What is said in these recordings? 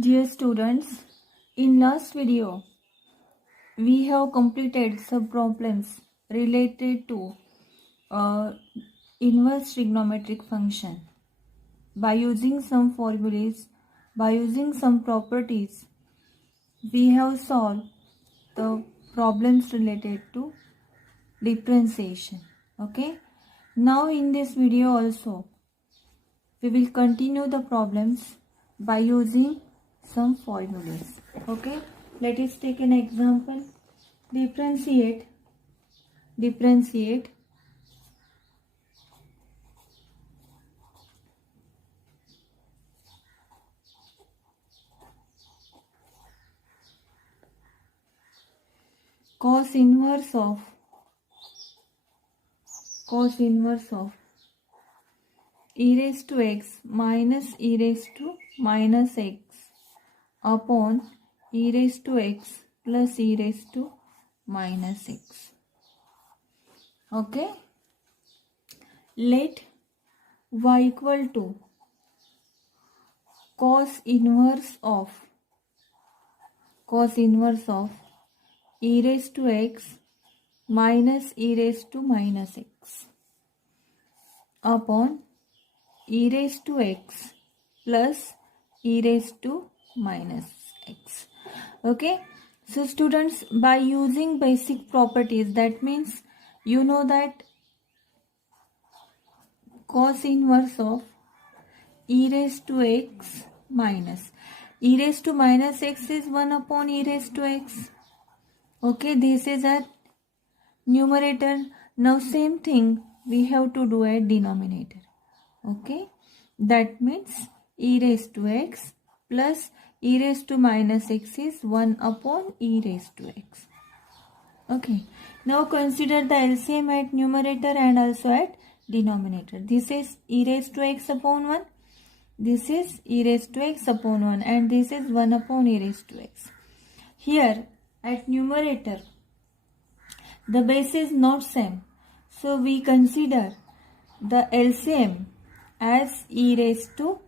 Dear students, in last video, we have completed some problems related to inverse trigonometric function. By using some formulas, by using some properties, we have solved the problems related to differentiation. Okay. Now in this video also, we will continue the problems by using some formulas. Okay, let us take an example. Differentiate cos inverse of e raised to x minus e raised to minus x upon e raised to x plus e raised to minus x. Okay, let y equal to cos inverse of e raised to x minus e raised to minus x upon e raised to x plus e raised to minus x. Okay, so students, by using basic properties, that means you know that cos inverse of e raised to x minus e raised to minus x is 1 upon e raised to x. Okay, this is a numerator. Now same thing we have to do at denominator. Okay, that means e raised to x plus e raised to minus x is 1 upon e raised to x. Okay, now consider the LCM at numerator and also at denominator. This is e raised to x upon 1. This is e raised to x upon 1 and this is 1 upon e raised to x. Here at numerator, the base is not same. So we consider the LCM as e raised to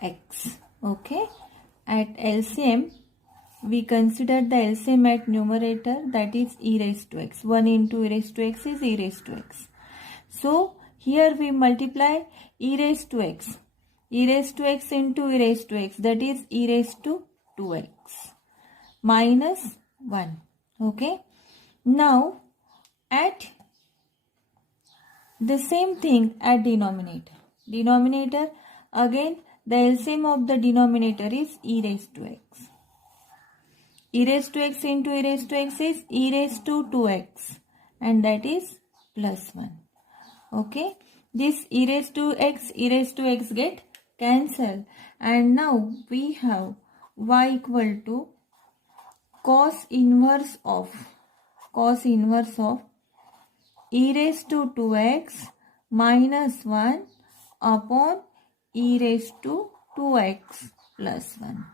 x. Okay, at LCM, we consider the LCM at numerator, that is e raised to x. 1 into e raised to x is e raised to x. So here we multiply e raised to x. E raised to x into e raised to x, that is e raised to 2x minus 1. Okay. Now at the same thing at denominator. Denominator, again the LCM of the denominator is e raised to x. E raised to x into e raised to x is e raised to 2x and that is plus 1. Okay, this e raised to x get cancelled and now we have y equal to cos inverse of e raised to 2x minus 1 upon e raised to 2x plus 1.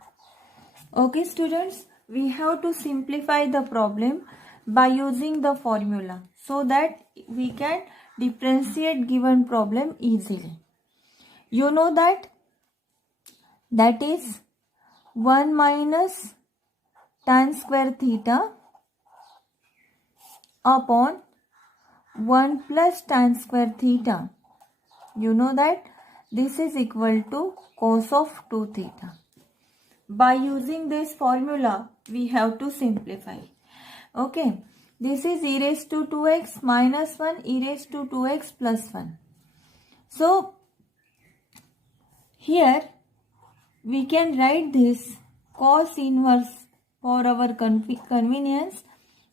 Okay students, we have to simplify the problem by using the formula so that we can differentiate given problem easily. You know that is 1 minus tan square theta upon 1 plus tan square theta. You know that this is equal to cos of 2 theta. By using this formula, we have to simplify. Okay, this is e raised to 2x minus 1 e raised to 2x plus 1. So here we can write this cos inverse for our convenience,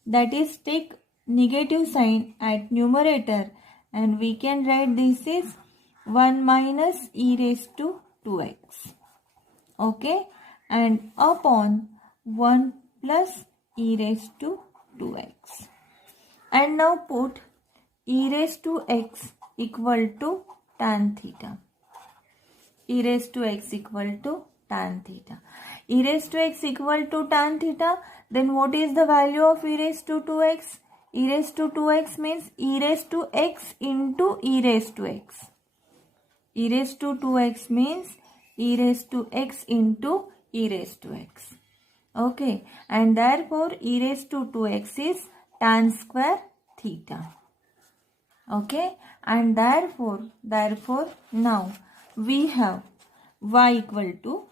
that is take negative sign at numerator and we can write this is 1 minus e raised to 2x. Okay, and upon 1 plus e raised to 2x. And now put e raised to x equal to tan theta. E raised to x equal to tan theta. E raised to x equal to tan theta. Then what is the value of e raised to 2x? E raised to 2x means e raised to x into e raised to x. E raised to 2x means e raised to x into e raised to x. Okay, and therefore e raised to 2x is tan square theta. Okay, and therefore now we have y equal to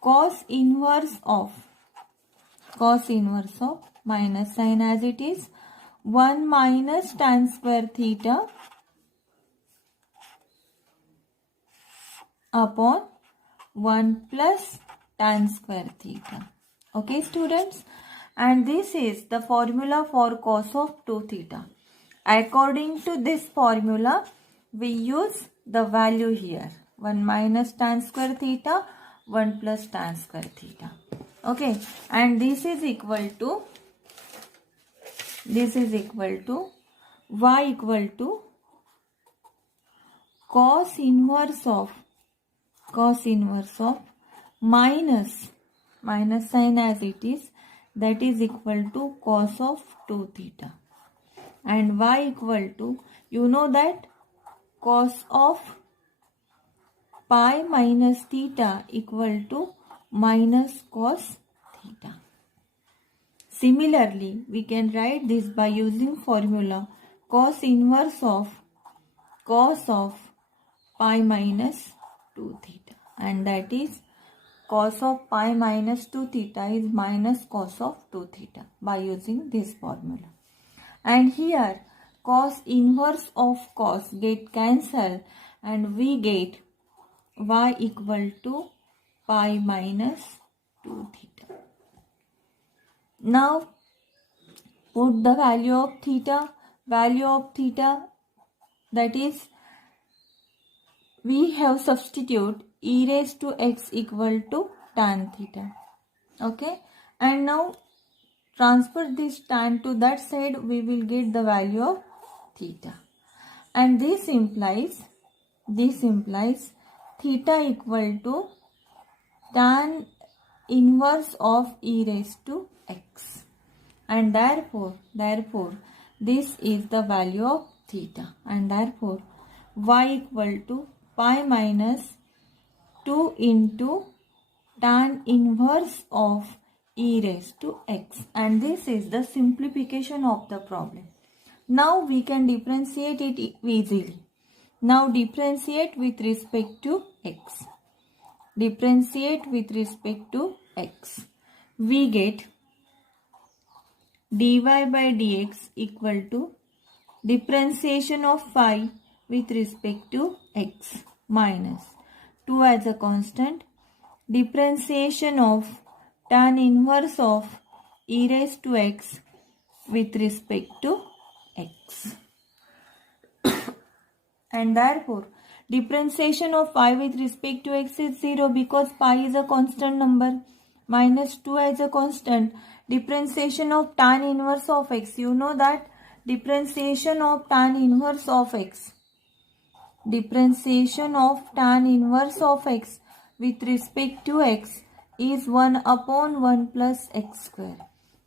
cos inverse of minus sign as it is 1 minus tan square theta upon 1 plus tan square theta. Okay, students, and this is the formula for cos of 2 theta. According to this formula, we use the value here 1 minus tan square theta, 1 plus tan square theta. Okay, and this is equal to y equal to cos inverse of minus sign as it is, that is equal to cos of 2 theta, and y equal to, you know that cos of pi minus theta equal to minus cos theta. Similarly, we can write this by using formula cos inverse of pi minus 2 theta, and that is cos of pi minus 2 theta is minus cos of 2 theta by using this formula. And here cos inverse of cos get cancelled and we get y equal to pi minus 2 theta. Now put the value of theta, that is, we have substitute e raised to x equal to tan theta. Okay, and now transfer this tan to that side, we will get the value of theta, and this implies theta equal to tan inverse of e raised to x, and therefore this is the value of theta, and therefore y equal to pi minus 2 into tan inverse of e raised to x, and this is the simplification of the problem. Now we can differentiate it easily. Now differentiate with respect to x. We get dy by dx equal to differentiation of phi with respect to x minus 2 as a constant, differentiation of tan inverse of e raised to x with respect to x. And therefore differentiation of phi with respect to x is 0 because pi is a constant number, minus 2 as a constant, differentiation of tan inverse of x, you know that differentiation of tan inverse of x with respect to x is 1 upon 1 plus x square.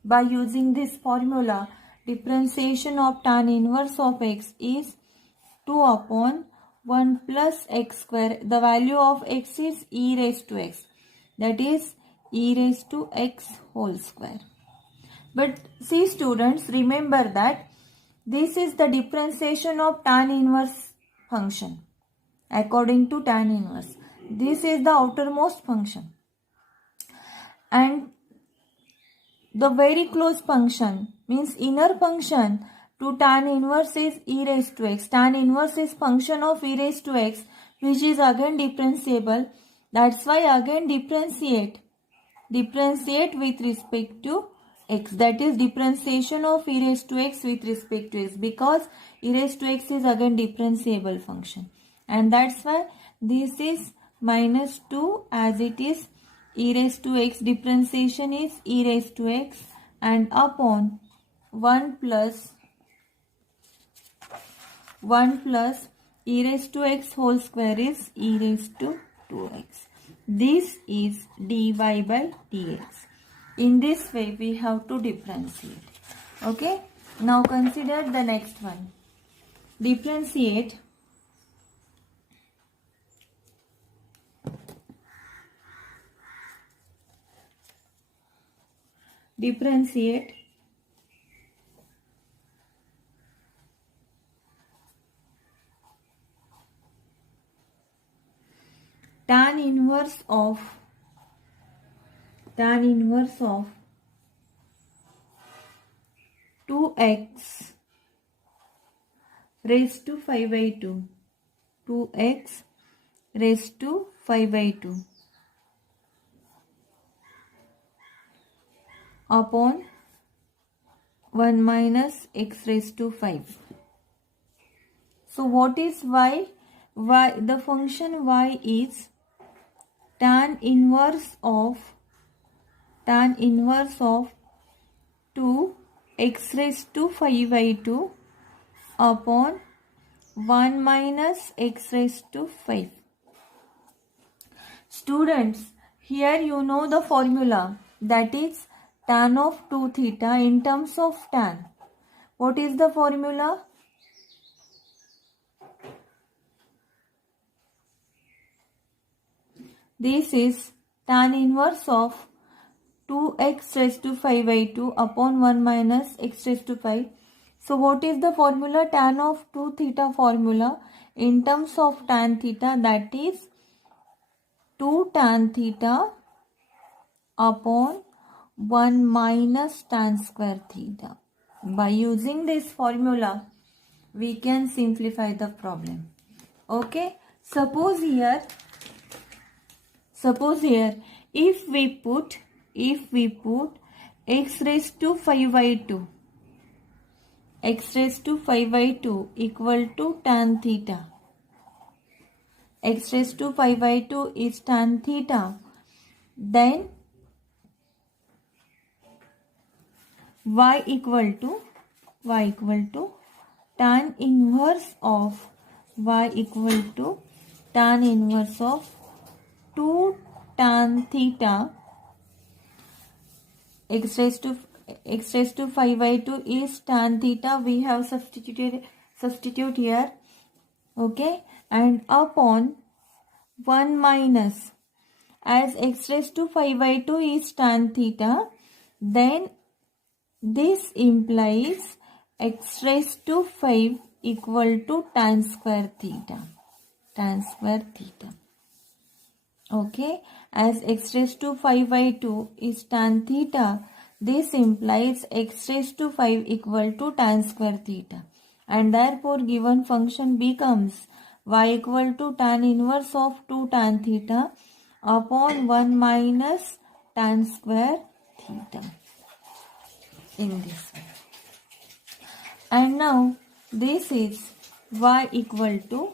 By using this formula, differentiation of tan inverse of x is 2 upon 1 plus x square. The value of x is e raised to x, that is e raised to x whole square. But see students, remember that this is the differentiation of tan inverse function. According to tan inverse, this is the outermost function, and the very close function means inner function to tan inverse is e raised to x. Tan inverse is function of e raised to x, which is again differentiable. That's why again differentiate with respect to x, that is differentiation of e raised to x with respect to x, because e raised to x is again differentiable function, and that's why this is minus 2 as it is e raised to x, differentiation is e raised to x, and upon 1 plus e raised to x whole square is e raised to 2x. This is dy by dx. In this way we have to differentiate. Okay. Now consider the next one. differentiate tan inverse of 2x raised to 5 by 2, 2x raised to 5 by 2 upon 1 minus x raised to 5. So what is y? The function y is tan inverse of 2 x raised to 5 by 2 upon 1 minus x raised to 5. Students, here you know the formula, that is tan of 2 theta in terms of tan. What is the formula? This is tan inverse of 2x raised to 5 by 2 upon 1 minus x raised to 5. So what is the formula? Tan of 2 theta formula in terms of tan theta, that is 2 tan theta upon 1 minus tan square theta. By using this formula, we can simplify the problem. Okay, suppose here if we put x raised to 5 by 2 equal to tan theta. X raised to 5 by 2 is tan theta. Then y equal to tan inverse of 2 tan theta. X raised to 5 by 2 is tan theta. We have substitute here. Okay, and upon 1 minus, as x raised to 5 by 2 is tan theta, then this implies x raised to 5 equal to tan square theta. Okay, as x raised to 5 by 2 is tan theta, this implies x raised to 5 equal to tan square theta, and therefore given function becomes y equal to tan inverse of 2 tan theta upon 1 minus tan square theta, in this way. And now this is y equal to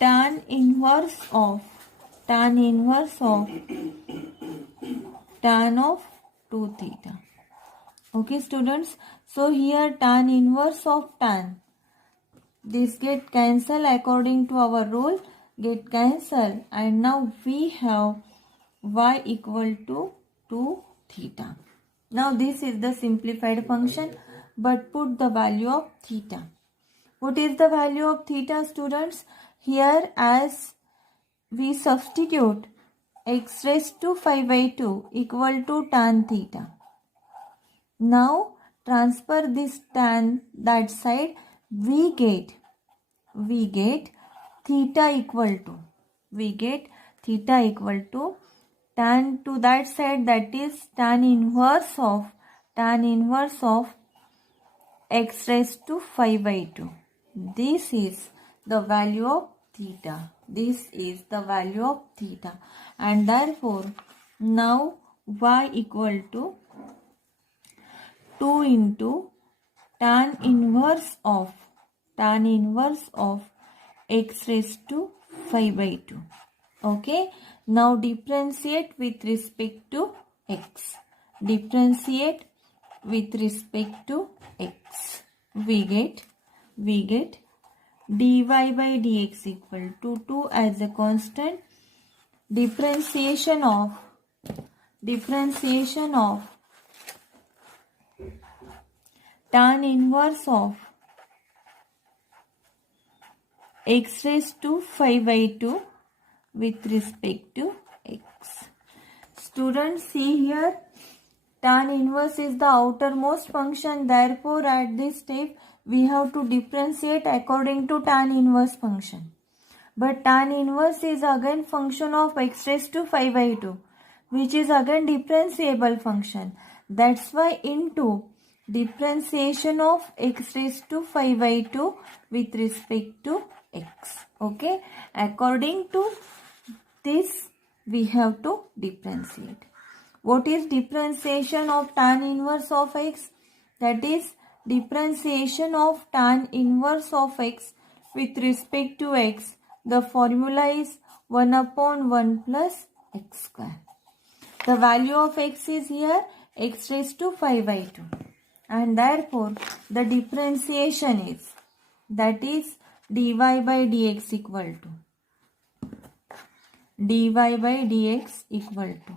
tan inverse of tan of 2 theta. Okay, students, so here tan inverse of tan, this get cancelled according to our rule, get cancelled, and now we have y equal to 2 theta. Now this is the simplified function, but put the value of theta. What is the value of theta, students? Here, as we substitute x raised to 5 by 2 equal to tan theta. Now transfer this tan that side, we get theta equal to tan to that side, that is tan inverse of x raised to 5 by 2. This is the value of theta. And therefore now y equal to 2 into tan inverse of x raised to 5 by 2. Okay, now differentiate with respect to x. We get dy by dx equal to 2 as a constant. Differentiation of tan inverse of x raised to 5 by 2 with respect to x. Students, see here, tan inverse is the outermost function. Therefore, at this step, we have to differentiate according to tan inverse function. But tan inverse is again function of x raised to 5 by 2, which is again differentiable function. That's why into differentiation of x raised to 5 by 2 with respect to x. Okay. According to this, we have to differentiate. What is differentiation of tan inverse of x? That is differentiation of tan inverse of x with respect to x. The formula is 1 upon 1 plus x square. The value of x is here x raised to 5 by 2. And therefore, the differentiation is, that is dy by dx equal to, dy by dx equal to,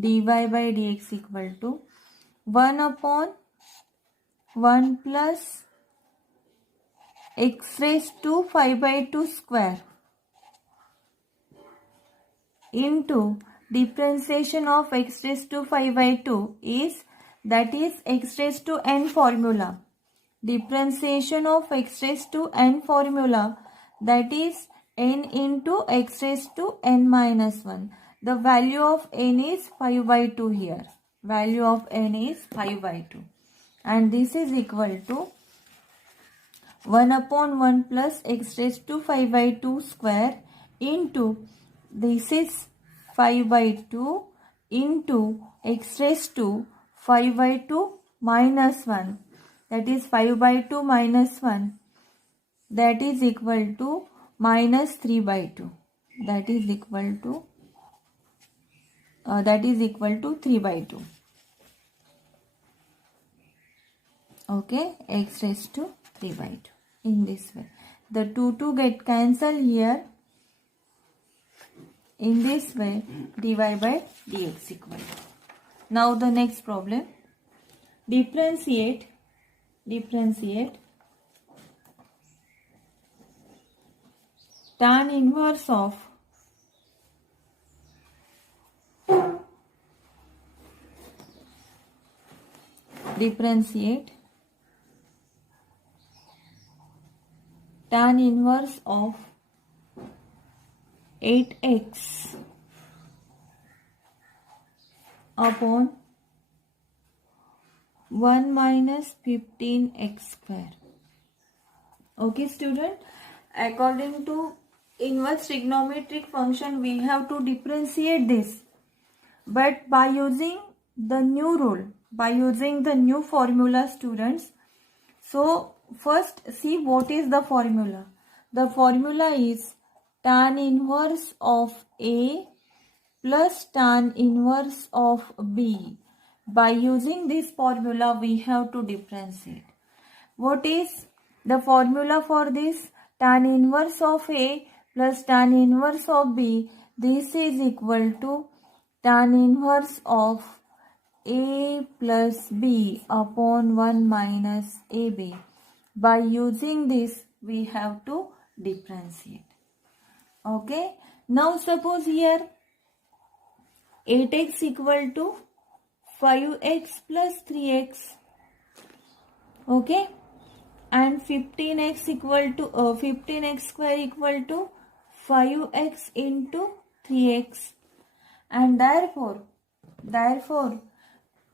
dy by dx equal to 1 upon 1 plus x raised to 5 by 2 square into differentiation of x raised to 5 by 2 is, that is x raised to n formula. Differentiation of x raised to n formula, that is n into x raised to n minus 1. The value of n is 5 by 2 here. Value of n is 5 by 2. And this is equal to 1 upon 1 plus x raised to 5 by 2 square into, this is 5 by 2 into x raised to 5 by 2 minus 1. That is 5 by 2 minus 1. That is equal to minus 3 by 2. That is equal to 3 by 2. Okay, x raised to 3 by 2. In this way, the 2 get cancelled here. In this way, dy by dx equal to. Now the next problem. Differentiate tan inverse of tan inverse of 8x upon 1 minus 15x square. Okay, student, according to inverse trigonometric function, we have to differentiate this. But by using the new rule, by using the new formula, students. So, first see what is the formula. The formula is tan inverse of A plus tan inverse of B. By using this formula, we have to differentiate. What is the formula for this? Tan inverse of A plus tan inverse of B. This is equal to tan inverse of A plus B upon 1 minus AB. By using this, we have to differentiate. Okay. Now suppose here 8x equal to 5x plus 3x. Okay. And 15x equal to 15x square equal to 5x into 3x. And therefore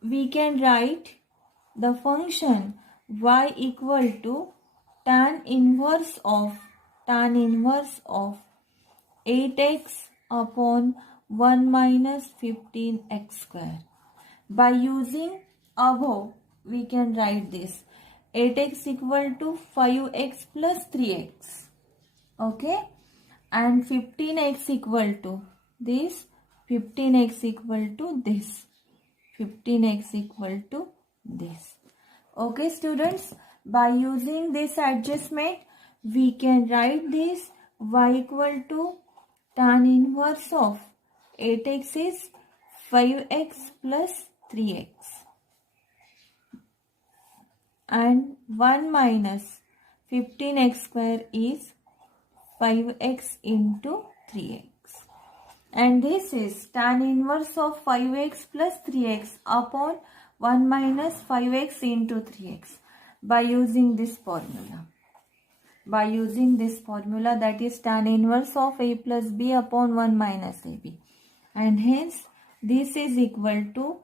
we can write the function y equal to tan inverse of 8x upon 1 minus 15x square. By using above, we can write this 8x equal to 5x plus 3x. Okay. And 15x equal to this, 15x equal to this, 15x equal to this. Okay, students, by using this adjustment, we can write this y equal to tan inverse of 8x is 5x plus 3x and 1 minus 15x square is 5x into 3x. and this is tan inverse of 5x plus 3x upon 1 minus 5x into 3x by using this formula. By using this formula, that is tan inverse of a plus b upon 1 minus ab, and hence this is equal to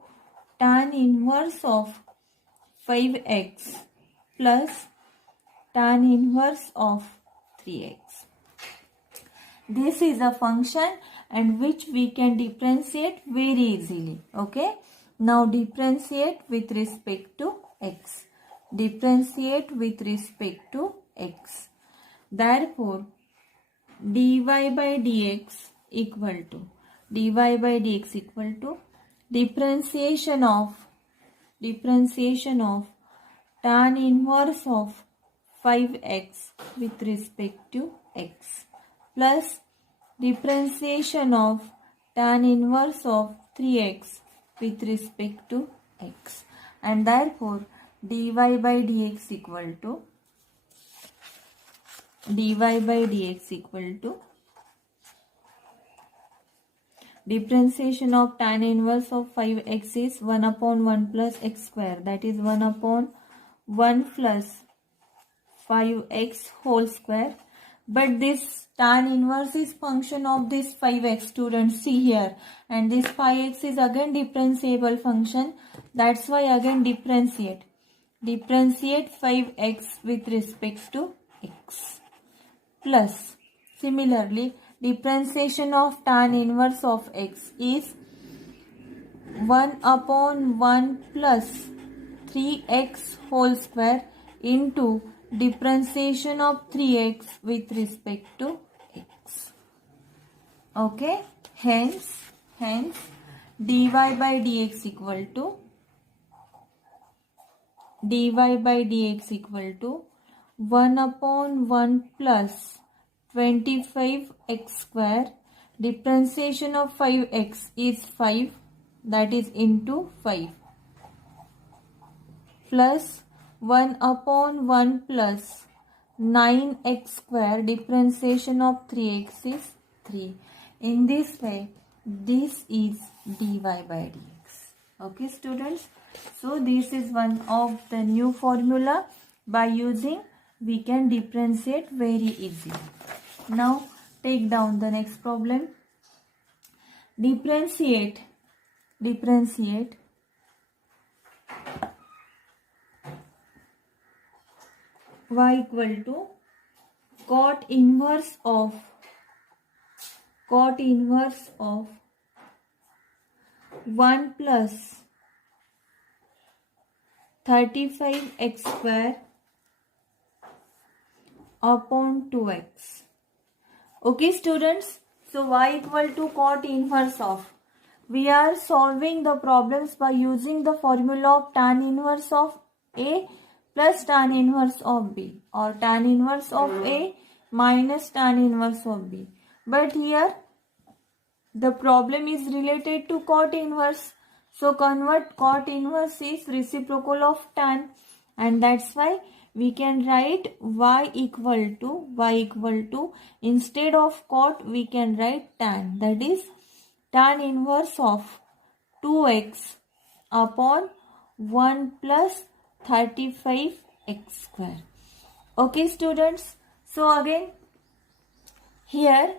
tan inverse of 5x plus tan inverse of 3x. This is a function and which we can differentiate very easily. Okay. Now differentiate with respect to x. Differentiate with respect to x. Therefore, dy by dx equal to differentiation of tan inverse of 5x with respect to x plus differentiation of tan inverse of 3x with respect to x, and therefore dy by dx equal to differentiation of tan inverse of 5x is 1 upon 1 plus x square, that is 1 upon 1 plus 5x whole square. But this tan inverse is function of this 5x, students, see here, and this 5x is again differentiable function. That's why again differentiate 5x with respect to x plus similarly differentiation of tan inverse of x is 1 upon 1 plus 3x whole square into differentiation of 3x with respect to x. Okay, hence dy by dx equal to 1 upon 1 plus 25x square, differentiation of 5x is 5, that is into 5, plus 1 upon 1 plus 9x square, differentiation of 3x is 3. In this way, this is dy by dx. Okay, students. So this is one of the new formula. By using, we can differentiate very easily. Now take down the next problem. Differentiate y equal to cot inverse of 1 plus 35x square upon 2x. Okay, students. So y equal to cot inverse of. We are solving the problems by using the formula of tan inverse of A plus tan inverse of B, or tan inverse of A minus tan inverse of B. But here the problem is related to cot inverse. So convert cot inverse is reciprocal of tan, and that's why we can write y equal to instead of cot we can write tan, that is tan inverse of 2x upon 1 plus 35x square. Okay, students. So again here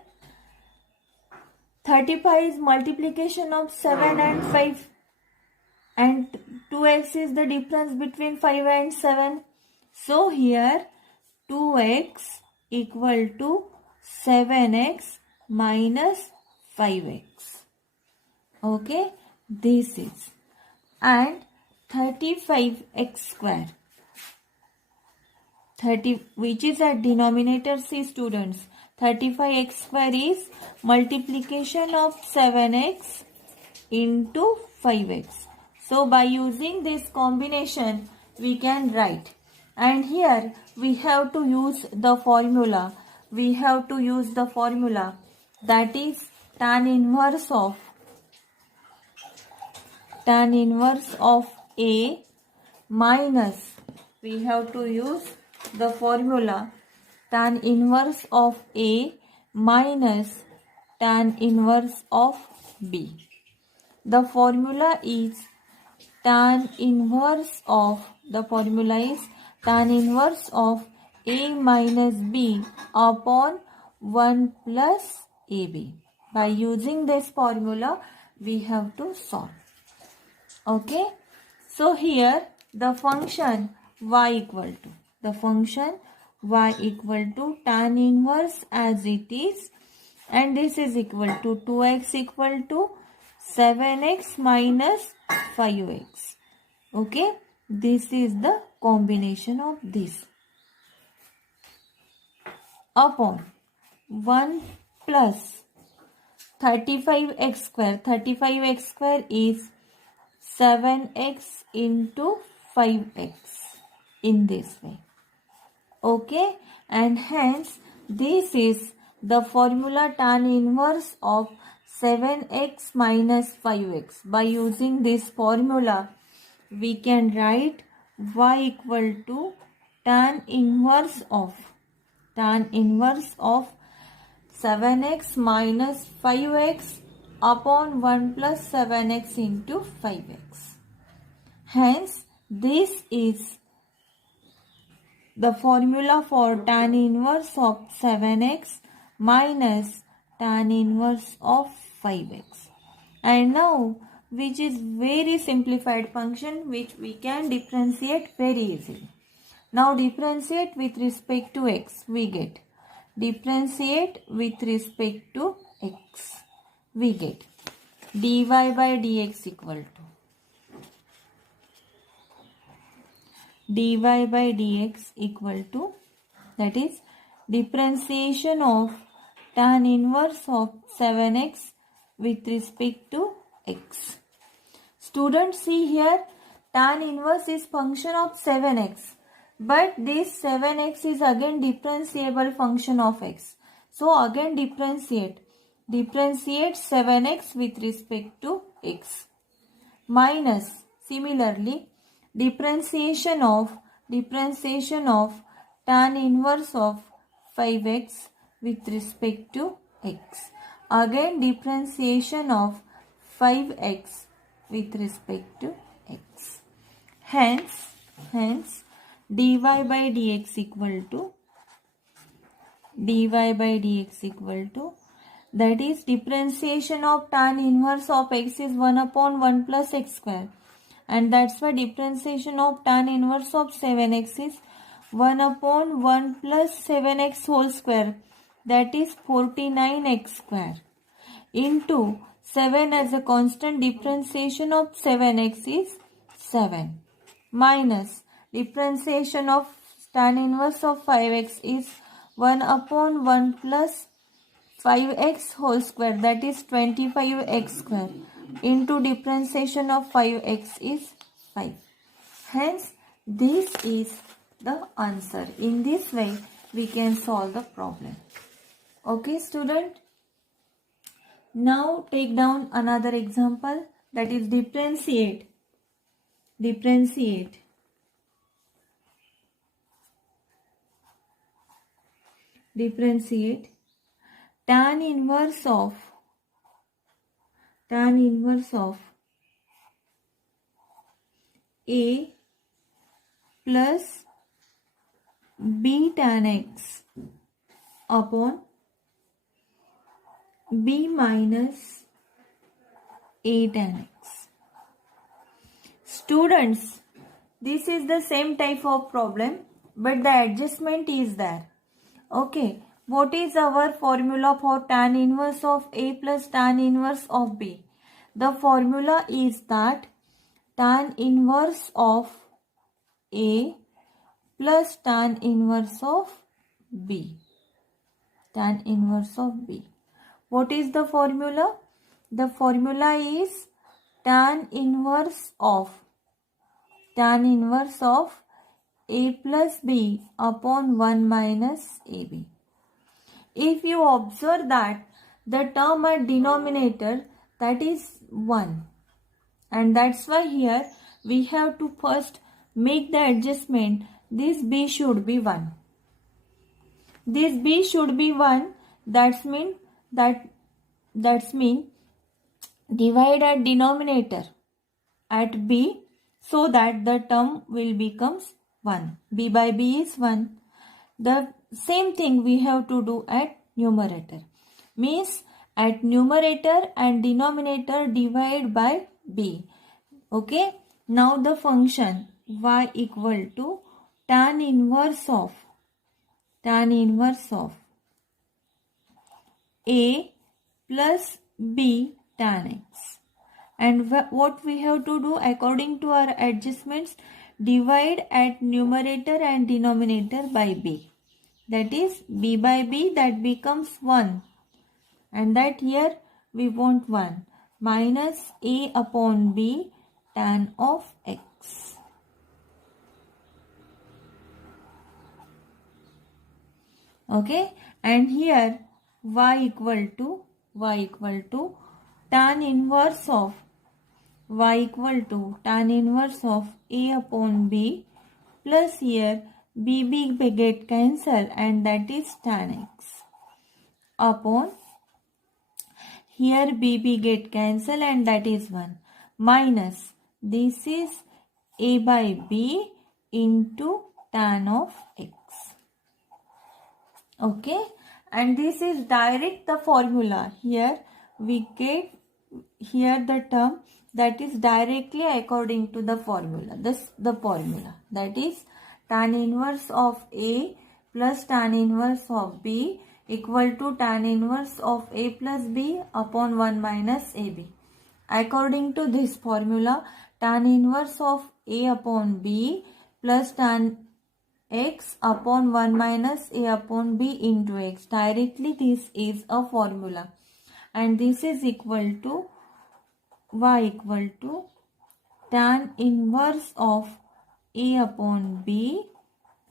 35 is multiplication of 7 and 5, and 2x is the difference between 5 and 7. So here 2x equal to 7x minus 5x. Okay, this is, and 35x square, 30, which is at denominator. See, students, 35x square is multiplication of 7x into 5x. So by using this combination we can write, and here we have to use the formula. That is tan inverse of A minus, we have to use the formula tan inverse of A minus tan inverse of b. The formula is tan inverse of a minus b upon 1 plus ab. By using this formula, we have to solve. Okay. So here the function y equal to tan inverse as it is, and this is equal to 2x equal to 7x minus 5x. Okay, this is the combination of this upon 1 plus 35x square. 35x square is 7x into 5x in this way. Okay, and hence this is the formula tan inverse of 7x minus 5x. By using this formula, we can write y equal to tan inverse of 7x minus 5x upon 1 plus 7x into 5x. Hence, this is the formula for tan inverse of 7x minus tan inverse of 5x. And now, which is very simplified function which we can differentiate very easily. Now differentiate with respect to x, we get. Differentiate with respect to x, we get dy by dx equal to that is differentiation of tan inverse of 7x with respect to x. Students, see here, tan inverse is function of 7x, but this 7x is again differentiable function of x. So again differentiate 7x with respect to x minus similarly differentiation of tan inverse of 5x with respect to x. Again differentiation of 5x with respect to x. Hence dy by dx equal to that is differentiation of tan inverse of x is 1 upon 1 plus x square, and that's why differentiation of tan inverse of 7x is 1 upon 1 plus 7x whole square, that is 49x square, into 7 as a constant. Differentiation of 7x is 7 minus differentiation of tan inverse of 5x is 1 upon 1 plus 5x whole square, that is 25x square, into differentiation of 5x is 5. Hence, this is the answer. In this way, we can solve the problem. Okay, student? Now, take down another example, that is differentiate tan inverse of a plus b tan x upon b minus a tan x. Students, this is the same type of problem, but the adjustment is there. Okay, what is our formula for tan inverse of a plus tan inverse of b? The formula is that tan inverse of a plus tan inverse of b. What is the formula? The formula is tan inverse of a plus b upon 1 minus ab. If you observe that the term at denominator, that is 1, and that's why here we have to first make the adjustment. This b should be 1. That means that That's mean divide at denominator at b so that the term will becomes 1. b by b is 1. The same thing we have to do at numerator. Means at numerator and denominator divide by b. Okay. Now the function y equal to tan inverse of a plus b tan x. And what we have to do according to our adjustments, divide at numerator and denominator by b. That is b by b, that becomes 1. And that here we want 1 minus a upon b tan of x. Okay. And here y equal to tan inverse of a upon b plus here b get cancel and that is tan x upon here b get cancel and that is 1 minus this is a by b into tan of x. Okay. And this is direct the formula. Here we get here the term that is directly according to the formula. The formula that is tan inverse of a plus tan inverse of b equal to tan inverse of a plus b upon 1 minus ab. According to this formula, tan inverse of a upon b plus tan x upon 1 minus a upon b into x. Directly this is a formula. And this is equal to y equal to tan inverse of a upon b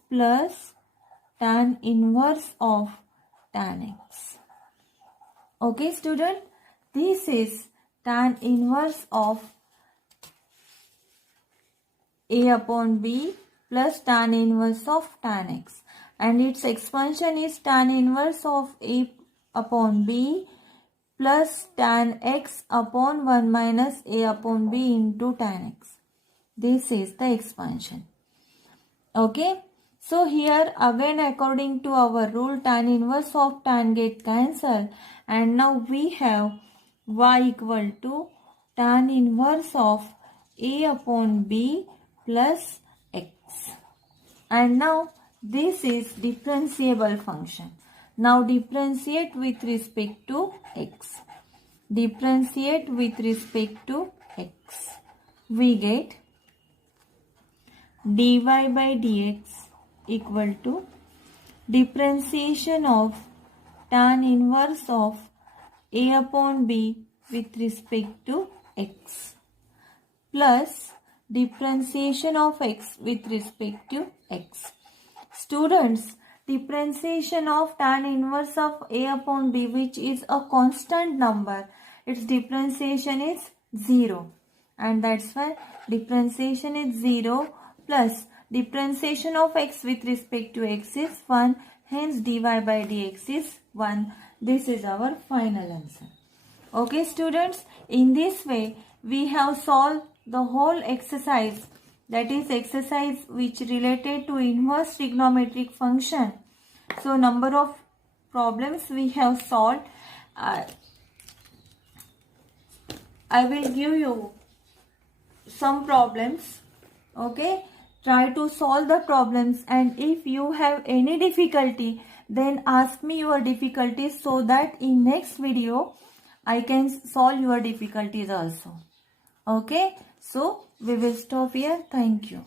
plus tan inverse of tan x. Okay student, this is tan inverse of a upon b plus tan inverse of tan x, and its expansion is tan inverse of a upon b plus tan x upon 1 minus a upon b into tan x. This is the expansion. Okay. So here again according to our rule, tan inverse of tan get cancelled, and now we have y equal to tan inverse of a upon b plus x. And now this is differentiable function. Now differentiate with respect to x. Differentiate with respect to x. We get dy by dx equal to differentiation of tan inverse of a upon b with respect to x plus differentiation of x with respect to x. Students, differentiation of tan inverse of a upon b, which is a constant number, its differentiation is 0, and that's why differentiation is 0 plus differentiation of x with respect to x is 1, hence dy by dx is 1. This is our final answer. Okay students, in this way we have solved the whole exercise, that is exercise which related to inverse trigonometric function. So number of problems we have solved. I will give you some problems. Okay, try to solve the problems, and if you have any difficulty then ask me your difficulties so that in next video I can solve your difficulties also. Okay, so we will stop here. Thank you.